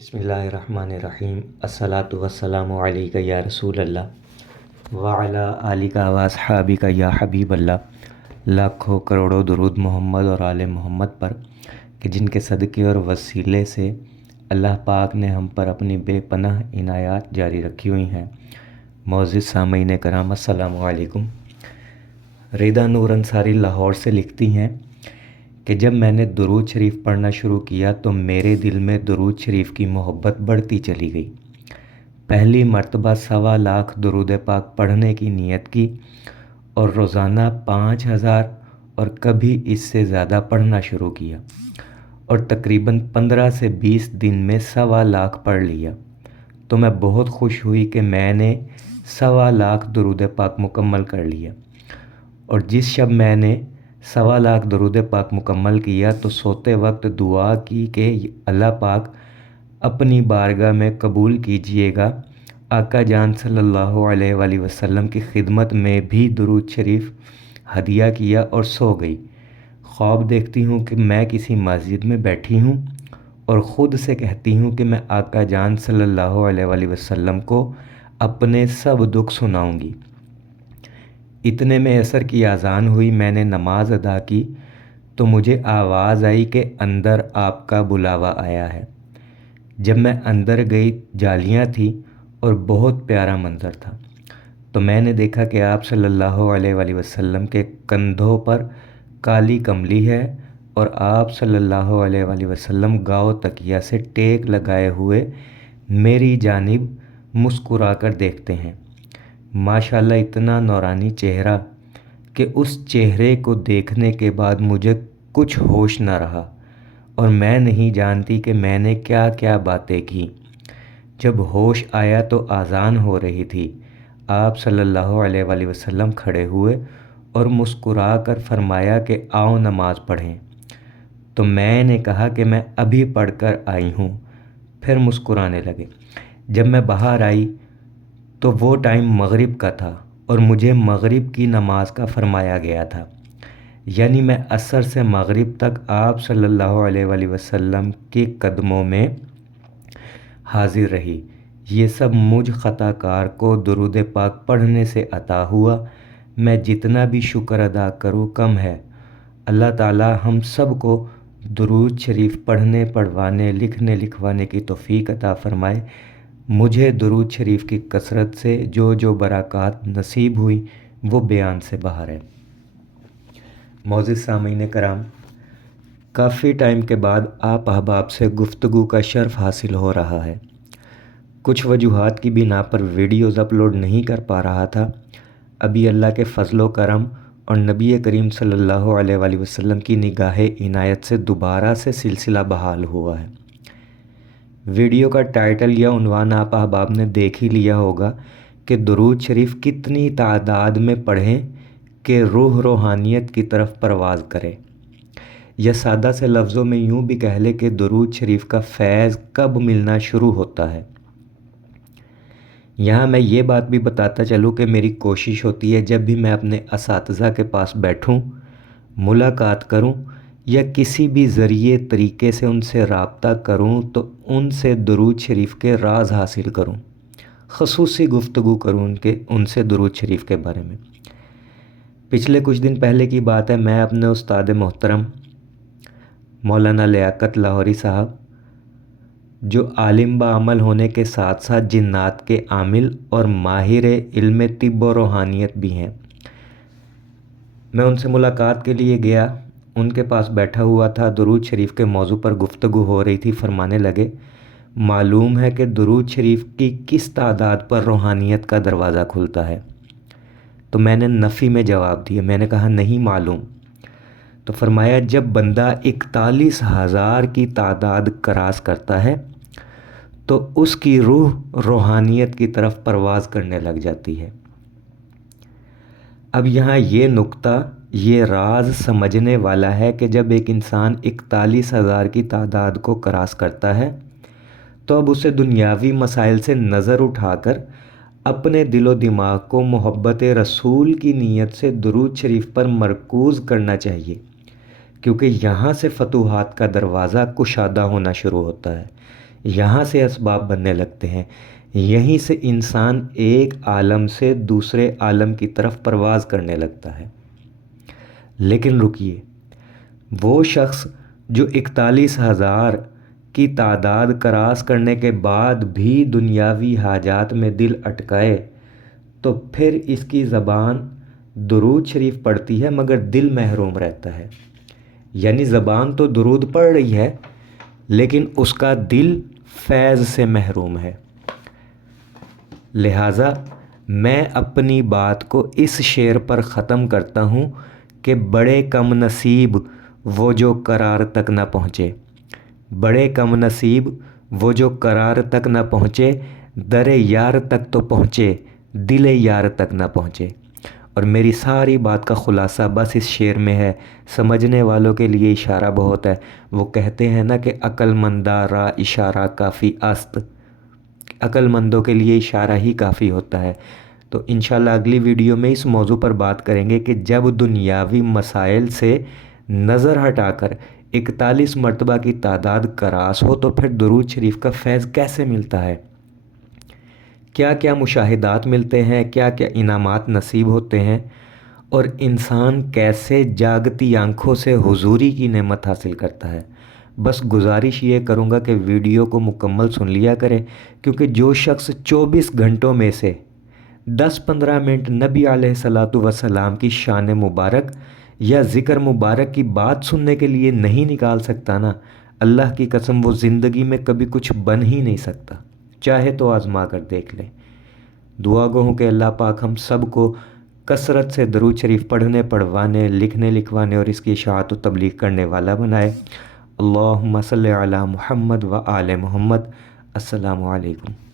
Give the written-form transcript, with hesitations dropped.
بسم اللہ الرحمن الرحیم الصلاۃ والسلام علیک یا رسول اللہ وعلی آلک و اصحابک یا حبیب اللہ۔ لاکھوں کروڑوں درود محمد اور آل محمد پر کہ جن کے صدقے اور وسیلے سے اللہ پاک نے ہم پر اپنی بے پناہ عنایات جاری رکھی ہوئی ہیں۔ معزز سامعین کرام السلام علیکم۔ ریدا نور انصاری لاہور سے لکھتی ہیں کہ جب میں نے درود شریف پڑھنا شروع کیا تو میرے دل میں درود شریف کی محبت بڑھتی چلی گئی۔ پہلی مرتبہ 1.25 درود پاک پڑھنے کی نیت کی اور روزانہ 5000 اور کبھی اس سے زیادہ پڑھنا شروع کیا اور تقریباً 15 سے 20 دن میں 1.25 پڑھ لیا تو میں بہت خوش ہوئی کہ میں نے 1.25 درود پاک مکمل کر لیا۔ اور جس شب میں نے 1.25 درود پاک مکمل کیا تو سوتے وقت دعا کی کہ اللہ پاک اپنی بارگاہ میں قبول کیجئے گا۔ آقا جان صلی اللہ علیہ وآلہ وسلم کی خدمت میں بھی درود شریف ہدیہ کیا اور سو گئی۔ خواب دیکھتی ہوں کہ میں کسی مسجد میں بیٹھی ہوں اور خود سے کہتی ہوں کہ میں آقا جان صلی اللہ علیہ وآلہ وسلم کو اپنے سب دکھ سناؤں گی۔ اتنے میں عصر کی اذان ہوئی، میں نے نماز ادا کی تو مجھے آواز آئی کہ اندر آپ کا بلاوا آیا ہے۔ جب میں اندر گئی جالیاں تھیں اور بہت پیارا منظر تھا تو میں نے دیکھا کہ آپ صلی اللہ علیہ وآلہ وسلم کے کندھوں پر کالی کملی ہے اور آپ صلی اللہ علیہ وآلہ وسلم گاؤ تکیہ سے ٹیک لگائے ہوئے میری جانب مسکرا کر دیکھتے ہیں۔ ماشاءاللہ اتنا نورانی چہرہ کہ اس چہرے کو دیکھنے کے بعد مجھے کچھ ہوش نہ رہا اور میں نہیں جانتی کہ میں نے کیا کیا باتیں کی۔ جب ہوش آیا تو اذان ہو رہی تھی۔ آپ صلی اللہ علیہ وآلہ وسلم کھڑے ہوئے اور مسکرا کر فرمایا کہ آؤ نماز پڑھیں۔ تو میں نے کہا کہ میں ابھی پڑھ کر آئی ہوں، پھر مسکرانے لگے۔ جب میں باہر آئی تو وہ ٹائم مغرب کا تھا اور مجھے مغرب کی نماز کا فرمایا گیا تھا، یعنی میں عصر سے مغرب تک آپ صلی اللہ علیہ وآلہ وسلم کے قدموں میں حاضر رہی۔ یہ سب مجھ خطا کار کو درود پاک پڑھنے سے عطا ہوا۔ میں جتنا بھی شکر ادا کروں کم ہے۔ اللہ تعالی ہم سب کو درود شریف پڑھنے، پڑھوانے، لکھنے، لکھوانے کی توفیق عطا فرمائے۔ مجھے درود شریف کی کثرت سے جو برکات نصیب ہوئی وہ بیان سے باہر ہے۔ معزز سامعین کرام، کافی ٹائم کے بعد آپ احباب سے گفتگو کا شرف حاصل ہو رہا ہے۔ کچھ وجوہات کی بنا پر ویڈیوز اپلوڈ نہیں کر پا رہا تھا۔ ابھی اللہ کے فضل و کرم اور نبی کریم صلی اللہ علیہ وآلہ وسلم کی نگاہ عنایت سے دوبارہ سے سلسلہ بحال ہوا ہے۔ ویڈیو کا ٹائٹل یا عنوان آپ احباب نے دیکھ ہی لیا ہوگا کہ درود شریف کتنی تعداد میں پڑھیں کہ روح روحانیت کی طرف پرواز کرے، یا سادہ سے لفظوں میں یوں بھی کہہ لے کہ درود شریف کا فیض کب ملنا شروع ہوتا ہے۔ یہاں میں یہ بات بھی بتاتا چلوں کہ میری کوشش ہوتی ہے جب بھی میں اپنے اساتذہ کے پاس بیٹھوں، ملاقات کروں یا کسی بھی ذریعے طریقے سے ان سے رابطہ کروں تو ان سے درود شریف کے راز حاصل کروں، خصوصی گفتگو کروں ان سے درود شریف کے بارے میں۔ پچھلے کچھ دن پہلے کی بات ہے، میں اپنے استاد محترم مولانا لیاقت لاہوری صاحب، جو عالم بعمل ہونے کے ساتھ ساتھ جنات کے عامل اور ماہر علم طب و روحانیت بھی ہیں، میں ان سے ملاقات کے لیے گیا۔ ان کے پاس بیٹھا ہوا تھا، درود شریف کے موضوع پر گفتگو ہو رہی تھی۔ فرمانے لگے، معلوم ہے کہ درود شریف کی کس تعداد پر روحانیت کا دروازہ کھلتا ہے؟ تو میں نے نفی میں جواب دیا، میں نے کہا نہیں معلوم۔ تو فرمایا جب بندہ 41,000 کی تعداد کراس کرتا ہے تو اس کی روح روحانیت کی طرف پرواز کرنے لگ جاتی ہے۔ اب یہاں یہ نکتہ، یہ راز سمجھنے والا ہے کہ جب ایک انسان 41,000 کی تعداد کو کراس کرتا ہے تو اب اسے دنیاوی مسائل سے نظر اٹھا کر اپنے دل و دماغ کو محبت رسول کی نیت سے درود شریف پر مرکوز کرنا چاہیے، کیونکہ یہاں سے فتوحات کا دروازہ کشادہ ہونا شروع ہوتا ہے۔ یہاں سے اسباب بننے لگتے ہیں، یہیں سے انسان ایک عالم سے دوسرے عالم کی طرف پرواز کرنے لگتا ہے۔ لیکن رکیے، وہ شخص جو 41,000 کی تعداد کراس کرنے کے بعد بھی دنیاوی حاجات میں دل اٹکائے تو پھر اس کی زبان درود شریف پڑھتی ہے مگر دل محروم رہتا ہے۔ یعنی زبان تو درود پڑھ رہی ہے لیکن اس کا دل فیض سے محروم ہے۔ لہٰذا میں اپنی بات کو اس شعر پر ختم کرتا ہوں کہ بڑے کم نصیب وہ جو قرار تک نہ پہنچے، بڑے کم نصیب وہ جو قرار تک نہ پہنچے، در یار تک تو پہنچے دل یار تک نہ پہنچے۔ اور میری ساری بات کا خلاصہ بس اس شعر میں ہے، سمجھنے والوں کے لیے اشارہ بہت ہے۔ وہ کہتے ہیں نا کہ عقل منداں را اشارہ کافی است، عقل مندوں کے لیے اشارہ ہی کافی ہوتا ہے۔ تو انشاءاللہ اگلی ویڈیو میں اس موضوع پر بات کریں گے کہ جب دنیاوی مسائل سے نظر ہٹا کر 41 مرتبہ کی تعداد کراس ہو تو پھر درود شریف کا فیض کیسے ملتا ہے، کیا کیا مشاہدات ملتے ہیں، کیا کیا انعامات نصیب ہوتے ہیں، اور انسان کیسے جاگتی آنکھوں سے حضوری کی نعمت حاصل کرتا ہے۔ بس گزارش یہ کروں گا کہ ویڈیو کو مکمل سن لیا کرے، کیونکہ جو شخص 24 گھنٹوں میں سے 10-15 منٹ نبی علیہ الصلاۃ والسلام کی شان مبارک یا ذکر مبارک کی بات سننے کے لیے نہیں نکال سکتا نا، اللہ کی قسم وہ زندگی میں کبھی کچھ بن ہی نہیں سکتا۔ چاہے تو آزما کر دیکھ لیں۔ دعا گو ہوں کہ اللہ پاک ہم سب کو کثرت سے درود شریف پڑھنے، پڑھوانے، لکھنے، لکھوانے اور اس کی اشاعت و تبلیغ کرنے والا بنائے۔ اللہم صلی علی محمد و آل محمد۔ السلام علیکم۔